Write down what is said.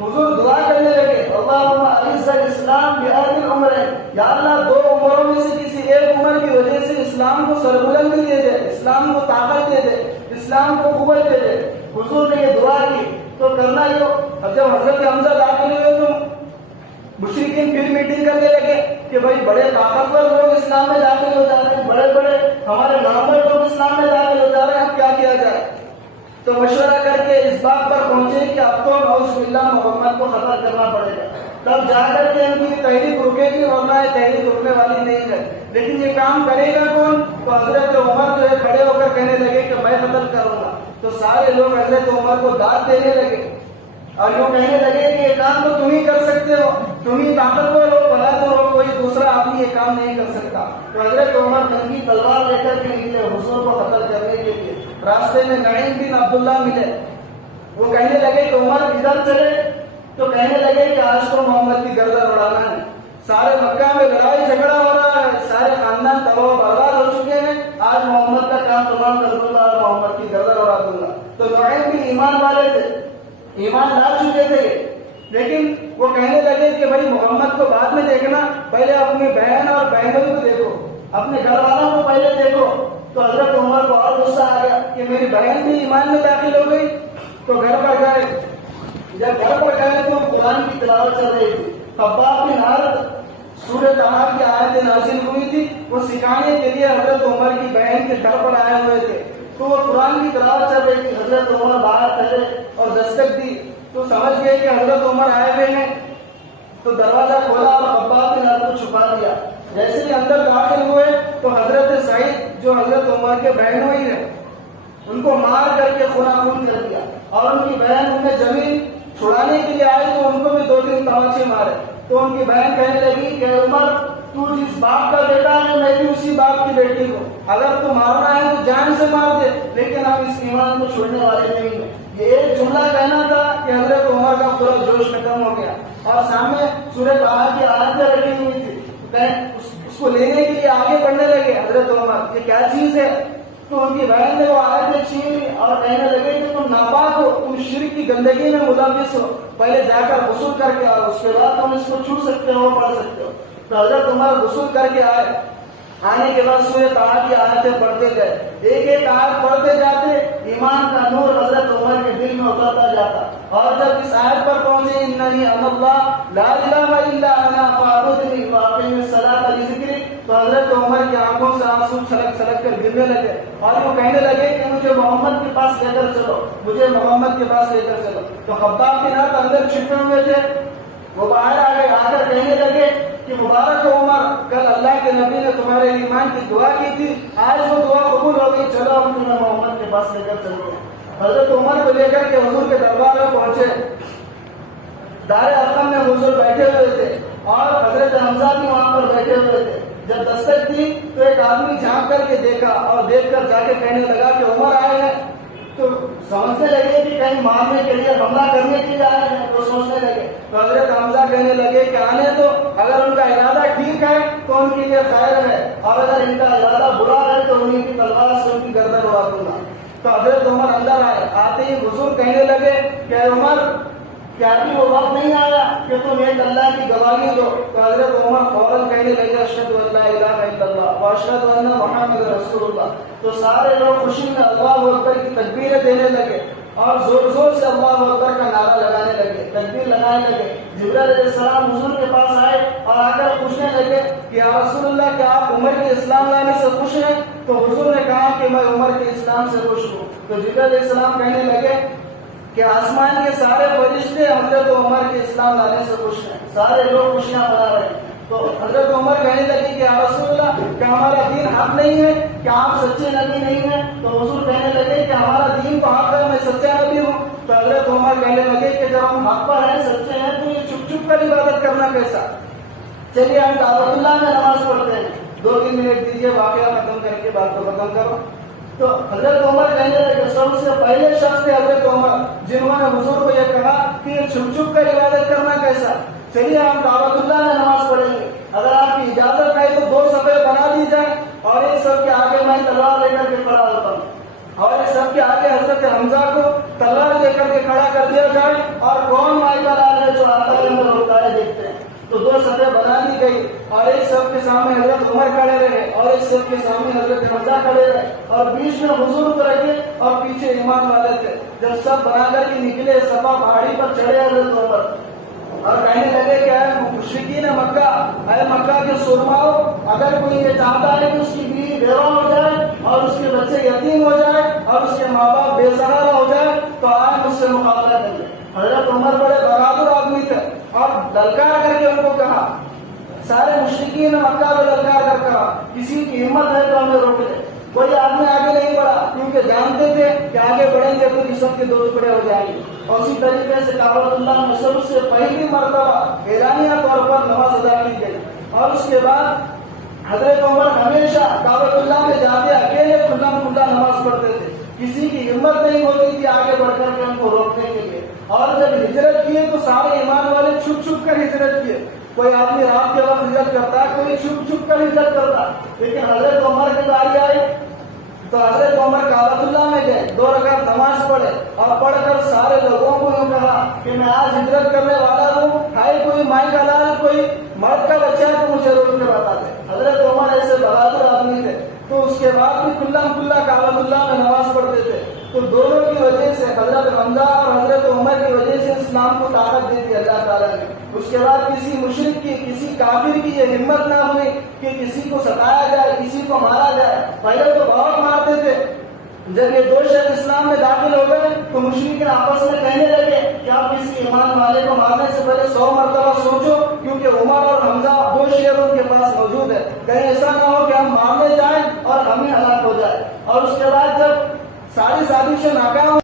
حضور دعا کرنے لگے اللہم اعز الاسلام بہذه العمرین، یا اللہ دو عمروں میں سے کسی ایک عمر کی وجہ سے اسلام کو سربلندی دے دے، اسلام کو طاقت دے دے، اسلام کو قوت دے دے۔ حضور نے یہ دعا کی تو کرنا ہی ہو۔ اب جب حضرت حمزہ داخل ہوئے تو مشرکین پھر میٹنگ کرنے لگے کہ بھائی بڑے طاقتور لوگ اسلام میں داخل ہو جا رہے ہیں، بڑے بڑے ہمارے نامور لوگ اسلام میں داخل ہو جا رہے ہیں، اب کیا کیا جائے؟ تو مشورہ کر کے اس بات پر پہنچے کہ اب تو نعوذ باللہ محمد کو قتل کرنا پڑے گا۔ تب جا کر کے ان کی تحریک رکے گی، ورنہ یہ تحریک رکنے والی نہیں ہے۔ لیکن یہ کام کرے گا کون؟ تو حضرت عمر جو ہے کھڑے ہو کر کہنے لگے کہ میں قتل کروں گا۔ تو سارے لوگ حضرت عمر کو داد دینے لگے اور یوں کہنے لگے کہ یہ کام تو تم ہی کر سکتے ہو، تم ہی طاقتور ہو، بہادر ہو، کوئی دوسرا آدمی یہ کام نہیں کر سکتا۔ تو حضرت عمر ننگی تلوار لے کر کے نکلے حضور کو قتل کرنے کے لیے۔ راستے میں نعیم بن عبداللہ ملے، وہ کہنے لگے کہ عمر ادھر چلے، تو کہنے لگے کہ آج تو محمد کی گردن اڑانا ہے۔ سارے مکہ میں لڑائی جھگڑا ہو رہا ہے، سارے خاندان تباہ و برباد ہو چکے ہیں، آج محمد کا کام تمام کر دوں گا اور محمد کی گردن اڑا دوں گا۔ تو نعیم بھی ایمان والے تھے، ایمان لا چکے تھے، لیکن وہ کہنے لگے کہ بھائی محمد کو بعد میں دیکھنا، پہلے اپنی بہن اور بہنوں کو دیکھو، اپنے گھر والوں کو پہلے دیکھو۔ تو حضرت عمر کو اور غصہ آ گیا کہ میری بہن بھی ایمان میں داخل ہو گئی۔ تو گھر پر گئے، جب گھر پر گئے تو قرآن کی تلاوت چل رہی تھی، خباب بن حارث سورہ طٰہٰ کی آیتیں نازل ہوئی تھی، وہ سکھانے کے لیے حضرت عمر کی بہن کے گھر پر آئے ہوئے تھے۔ تو وہ قرآن کی تلاوت چل رہی تھی، حضرت عمر باہر چلے اور دستک دی تو سمجھ گئے کہ حضرت عمر آئے ہوئے ہیں، تو دروازہ کھولا اور خباب بن حارث کو چھپا دیا۔ جیسے ہی اندر داخل ہوئے تو حضرت سعید جو حضرت عمر کے بہنوں ہی ہیں ان کو مار کر کے خون کر دیا، اور ان کی بہن انہیں زمین چھڑانے کے لیے آئی تو ان کو بھی 2-3 تماچے مارے۔ تو ان کی بہن کہنے لگی کہ عمر تو جس باپ کا بیٹا ہے میں بھی اسی باپ کی بیٹی ہوں، اگر تو مارنا ہے تو جان سے مار دے، لیکن ہم اس ایمان کو چھوڑنے والے نہیں ہیں۔ یہ ایک جملہ کہنا تھا کہ حضرت عمر کا پورا جوش ختم ہو گیا، اور سامنے سورہ طٰہٰ کی آیتیں رکھی ہوئی تھی، اس کو لینے کے لیے آگے بڑھنے لگے حضرت عمر، یہ کیا چیز ہے؟ تو ان کی بہن نے وہ آیتیں چھین لی اور کہنے لگے کہ تم ناپاک ہو، تم شرک کی گندگی میں ملوث ہو، پہلے جا کر غسل کر کے آؤ، اس کے بعد تم اس کو چھو سکتے ہو، پڑھ سکتے ہو۔ تو حضرت عمر غسل کر کے آئے، آنے کے بعد سورہ طٰہٰ کی آیتیں پڑھتے گئے، ایک ایک آیت پڑھتے جاتے، ایمان کا نور حضرت عمر کے دل میں اترتا جاتا، اور جب اس آیت پر پہنچے اننی انا اللہ لا الہ الا انا فاعبدنی واقم الصلاۃ لذکری، تو حضرت عمر کی آنکھوں سے آنسو چھلک چھلک کر گرنے لگے، اور وہ کہنے لگے کہ مجھے محمد کے پاس لے کر چلو، مجھے محمد کے پاس لے کر چلو۔ تو خباب بن حارث اندر چھپے ہوئے تھے، وہ باہر آ گئے، آ کر کہنے لگے کہ مبارک ہو عمر، کل اللہ کے نبی نے تمہارے ایمان کی دعا کی تھی، آج وہ دعا قبول ہو گئی، چلو ہم تمہیں محمد کے پاس لے کر چلتے ہیں۔ حضرت عمر کو لے کر کے حضور کے دربار میں پہنچے، دار ارقم میں حضور بیٹھے ہوئے تھے اور حضرت حمزہ بھی وہاں پر بیٹھے ہوئے تھے۔ جب دستک دی تو ایک آدمی جھانک کر کے دیکھا اور دیکھ کر جا کے کہنے لگا کہ عمر آئے ہیں، تو سمجھنے لگے کہ کہیں مارنے کے لیے حملہ کرنے کے لیے آئے ہیں، تو سوچنے لگے۔ تو حضرت حمزہ کہنے لگے کہ آنے تو، اگر ان کا ارادہ ٹھیک ہے تو ان کے لیے خیر ہے، اور اگر ان کا ارادہ برا ہے تو انہیں کی تلوار سے ان کی گردن اڑا دوں گا۔ تو حضرت عمر اندر آئے، آتے ہی حضور کہنے لگے کہ عمر کیا ابھی وہ وقت نہیں آیا کہ تم ایک اللہ کی گواہی دو؟ تو حضرت عمر فوراً کہنے لگے اشہد ان لا الہ الا اللہ واشہد ان محمد رسول اللہ۔ تو سارے لوگ خوشی میں اللہ اکبر کی تکبیریں دینے لگے اور زور زور سے اللہ اکبر کا نعرہ لگانے لگے، تکبیر لگانے لگے۔ جبرائیل علیہ السلام حضور کے پاس آئے اور آ کر پوچھنے لگے کہ یا رسول اللہ کیا آپ عمر کے اسلام لانے سے خوش ہیں؟ تو حضور نے کہا کہ میں عمر کے اسلام سے خوش ہوں۔ تو جبرائیل علیہ السلام کہنے لگے کہ آسمان کے سارے فرشتے حضرت عمر کے اسلام لانے سے خوش ہیں، سارے لوگ خوشیاں منا رہے ہیں۔ تو حضرت عمر کہنے لگے کہ یا رسول اللہ کیا ہمارا دین حق نہیں ہے، کیا آپ سچے نبی نہیں ہیں؟ تو حضور کہنے لگے کہ ہمارا دین تو حق ہے، میں سچا نبی ہوں۔ تو حضرت عمر کہنے لگے کہ جب ہم حق پر ہیں، سچے ہیں، تو یہ چھپ چھپ کر عبادت کرنا کیسا؟ چلیے ہم کعبۃ اللہ میں نماز پڑھتے ہیں، 2-3 منٹ دیجیے، واقعہ ختم کر کے بات کو ختم کرو۔ تو حضرت عمر کہنے لگے سب سے پہلے شخص تھے حضرت عمر جنہوں نے حضور کو یہ کہا کہ یہ چھپ چھپ کر عبادت کرنا کیسا؟ چلیے ہم کعبۃ اللہ میں نماز پڑھیں گے، اگر آپ کی اجازت ہے تو 2 صفیں بنا دی جائیں اور ایک صف کے آگے میں تلوار لے کر کے کھڑا ہوتا ہوں، اور ایک صف کے آگے حضرت حمزہ کو تلوار لے کر کے کھڑا کر دیا جائے، اور کون مائی پر تو دو صفیں بنا دی گئی اور ایک صف کے سامنے حضرت عمر کھڑے رہے اور ایک صف کے سامنے حضرت حمزہ کھڑے رہے اور بیچ میں حضور کو رکھے اور پیچھے امام والے تھے. جب سب بنا کر کے نکلے صفا پہاڑی پر چڑھے حضرت عمر اور کہنے لگے کہ اے مشرکین مکہ، اے مکہ کے سرماؤ، اگر کوئی یہ چاہتا ہے کہ اس کی بیوی بیوہ ہو جائے اور اس کے بچے یتیم ہو جائے اور اس کے ماں باپ بے سہارا ہو جائے تو آج مجھ سے مقابلہ کریے. حضرت عمر بڑے بہادر آدمی تھے اور للکار کر کے ان کو کہا، سارے مشرکین مکہ کو للکار کر کہا کسی کی ہمت ہے تو ہمیں روک لے. کوئی آدمی آگے نہیں بڑھا کیونکہ جانتے تھے کہ آگے بڑھیں گے تو یہ سب کے دو ٹکڑے ہو جائیں گے. اور اسی طریقے سے کعبۃ اللہ میں سب سے پہلی مرتبہ اعلانیہ طور پر نماز ادا کی گئی. اور اس کے بعد حضرت عمر ہمیشہ کعبۃ اللہ میں جاتے اکیلے کھلا نماز پڑھتے تھے. کسی کی ہمت نہیں ہوتی تھی آگے بڑھ کر کے ان کو روکنے کے لیے. اور جب ہجرت کیے تو سارے ایمان والے چھپ چھپ کر ہجرت کیے. کوئی آدمی رات کے وقت ہجرت کرتا ہے، کوئی چھپ چھپ کر ہجرت کرتا. لیکن حضرت عمر کی باری آئی تو حضرت عمر کعبۃ اللہ میں گئے، 2 رکعت نماز پڑھے اور پڑھ کر سارے لوگوں کو یوں کہا کہ میں آج ہجرت کرنے والا ہوں، ہے کوئی مائی کا لال، کوئی مرد کا بچہ تو مجھے روک کے بتا دے. حضرت عمر ایسے بہادر آدمی تھے تو اس کے بعد بھی کھلا کعبۃ اللہ میں نماز پڑھتے تھے. تو دونوں کی وجہ سے حضرت حمزہ اور حضرت عمر کی وجہ سے اسلام کو طاقت دے دی اللہ تعالیٰ نے. اس کے بعد کسی مشرک کی، کسی کافر کی یہ ہمت نہ ہوئی کہ کسی کو ستایا جائے، کسی کو مارا جائے. پہلے تو بہت مارتے تھے. جب یہ 2 شہر اسلام میں داخل ہو گئے تو مشرک آپس میں کہنے لگے کہ آپ کسی ایمان والے کو مارنے سے پہلے 100 مرتبہ سوچو، کیونکہ عمر اور حمزہ 2 شہر ان کے پاس موجود ہے، کہیں ایسا نہ ہو کہ ہم مارنے جائیں اور ہم ہی ہلاک ہو جائے. اور اس کے بعد جب ساری سازشیں ناکام